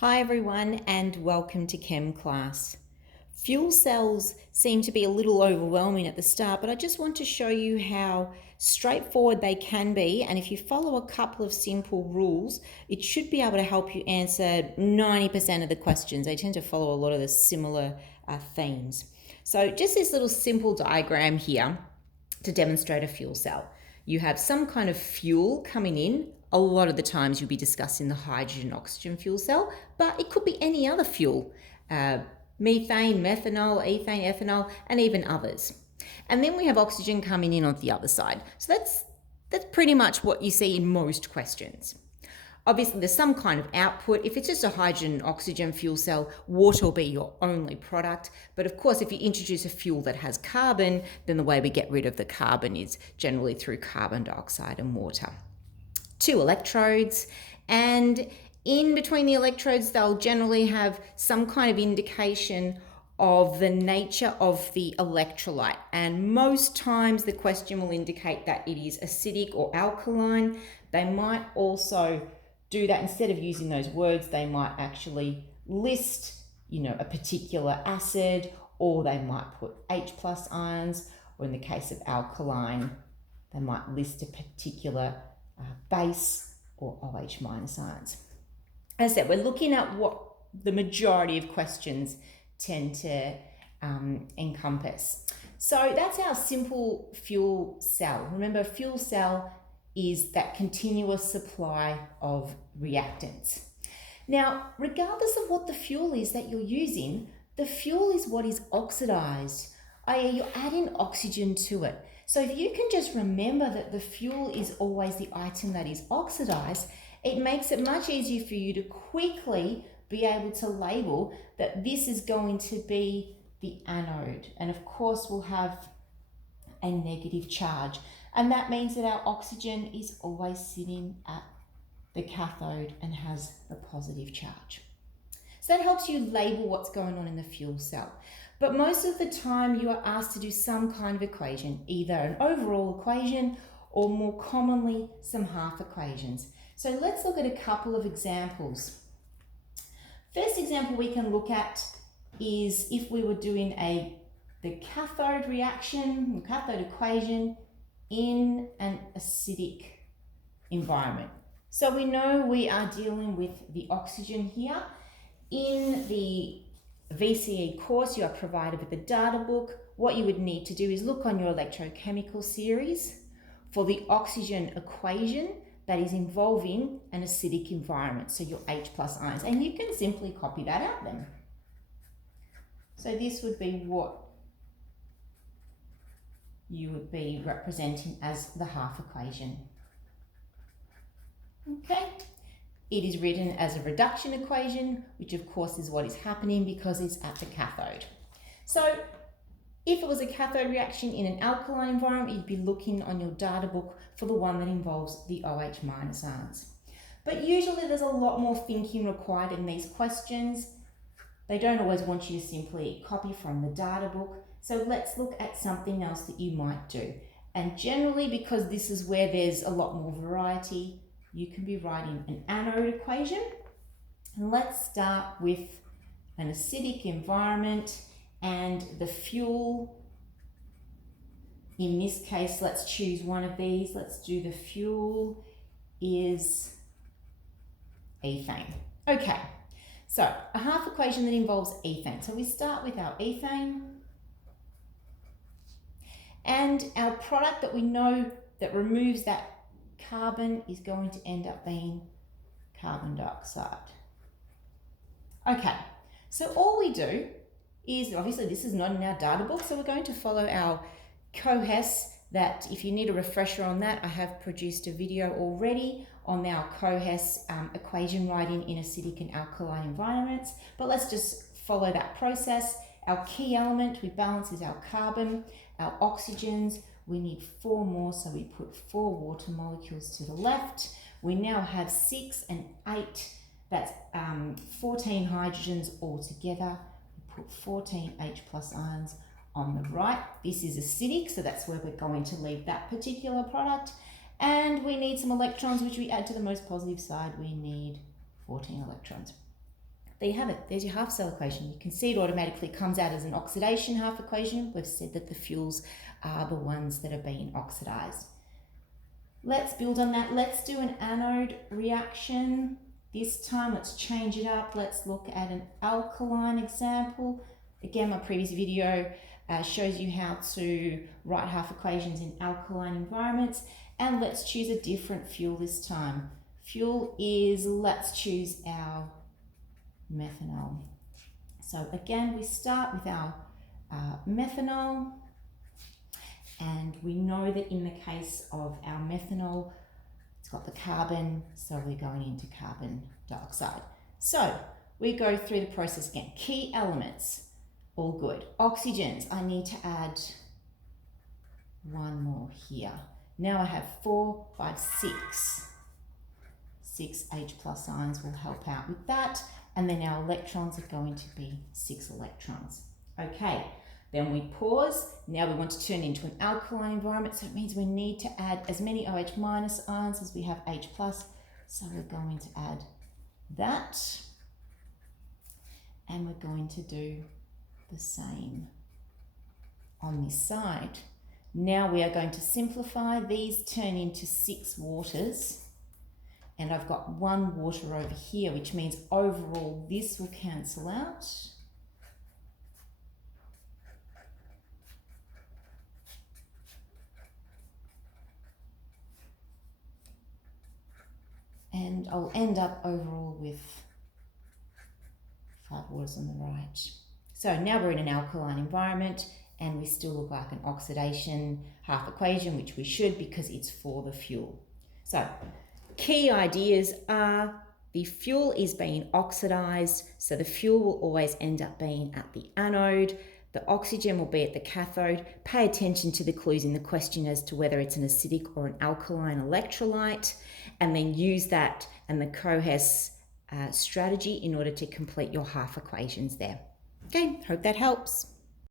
Hi everyone and welcome to Chem class. Fuel cells seem to be a little overwhelming at the start, but I just want to show you how straightforward they can be, and if you follow a couple of simple rules, it should be able to help you answer 90% of the questions. They tend to follow a lot of the similar themes. So just this little simple diagram here to demonstrate a fuel cell. You have some kind of fuel coming in. A lot of the times you'll be discussing the hydrogen oxygen fuel cell, but it could be any other fuel, methane, methanol, ethane, ethanol, and even others. And then we have oxygen coming in on the other side. So that's pretty much what you see in most questions. Obviously, there's some kind of output. If it's just a hydrogen oxygen fuel cell, water will be your only product. But of course, if you introduce a fuel that has carbon, then the way we get rid of the carbon is generally through carbon dioxide and water. 2 electrodes, and in between the electrodes, they'll generally have some kind of indication of the nature of the electrolyte, and most times the question will indicate that it is acidic or alkaline. They might also do that instead of using those words. They might actually list a particular acid, or they might put H+ ions, or in the case of alkaline they might list a particular base or OH- ions. As I said, we're looking at what the majority of questions tend to encompass. So that's our simple fuel cell. Remember, a fuel cell is that continuous supply of reactants. Now, regardless of what the fuel is that you're using, the fuel is what is oxidized, i.e. you're adding oxygen to it. So if you can just remember that the fuel is always the item that is oxidized, it makes it much easier for you to quickly be able to label that this is going to be the anode. And of course we'll have a negative charge. And that means that our oxygen is always sitting at the cathode and has a positive charge. So that helps you label what's going on in the fuel cell. But most of the time you are asked to do some kind of equation, either an overall equation or more commonly some half equations. So let's look at a couple of examples. First example we can look at is if we were doing the cathode reaction, cathode equation in an acidic environment. So we know we are dealing with the oxygen here. In the VCE course, you are provided with the data book. What you would need to do is look on your electrochemical series for the oxygen equation that is involving an acidic environment, so your H+ ions, and you can simply copy that out then. So this would be what you would be representing as the half equation. Okay. It is written as a reduction equation, which of course is what is happening because it's at the cathode. So if it was a cathode reaction in an alkaline environment, you'd be looking on your data book for the one that involves the OH- ions. But usually there's a lot more thinking required in these questions. They don't always want you to simply copy from the data book. So let's look at something else that you might do. And generally, because this is where there's a lot more variety, you can be writing an anode equation. And let's start with an acidic environment and the fuel. In this case, let's choose one of these. Let's do the fuel is ethane. Okay, so a half equation that involves ethane. So we start with our ethane. And our product that we know that removes that carbon is going to end up being carbon dioxide. Okay, so all we do is, obviously this is not in our data book, so we're going to follow our COHES. That if you need a refresher on that, I have produced a video already on our COHES equation writing in acidic and alkaline environments, but let's just follow that process. Our key element we balance is our carbon. Our oxygens, we need 4 more, so we put 4 water molecules to the left. We now have 6 and 8, that's 14 hydrogens all together. We put 14 H+ ions on the right. This is acidic, so that's where we're going to leave that particular product. And we need some electrons, which we add to the most positive side. We need 14 electrons. there you have it. There's your half cell equation. You can see it automatically comes out as an oxidation half equation. We've said that the fuels are the ones that are being oxidized. Let's build on that. Let's do an anode reaction. This time, let's change it up. Let's look at an alkaline example. Again, my previous video shows you how to write half equations in alkaline environments. And let's choose a different fuel this time. Fuel is, let's choose our methanol. So again, we start with our methanol. And we know that in the case of our methanol, it's got the carbon, so we're going into carbon dioxide. So we go through the process again. Key elements, all good. Oxygens, I need to add one more here. Now I have 4, 5, 6. 6 H+ ions will help out with that. And then our electrons are going to be 6 electrons. Okay, then we pause. Now we want to turn into an alkaline environment, so it means we need to add as many OH- ions as we have H+. So we're going to add that. And we're going to do the same on this side. Now we are going to simplify. These turn into 6 waters. And I've got 1 water over here, which means overall this will cancel out. And I'll end up overall with 5 waters on the right. So now we're in an alkaline environment and we still look like an oxidation half equation, which we should because it's for the fuel. So key ideas are the fuel is being oxidized, so the fuel will always end up being at the anode. The oxygen will be at the cathode. Pay attention to the clues in the question as to whether it's an acidic or an alkaline electrolyte, and then use that and the Cohess strategy in order to complete your half equations there. Okay, hope that helps.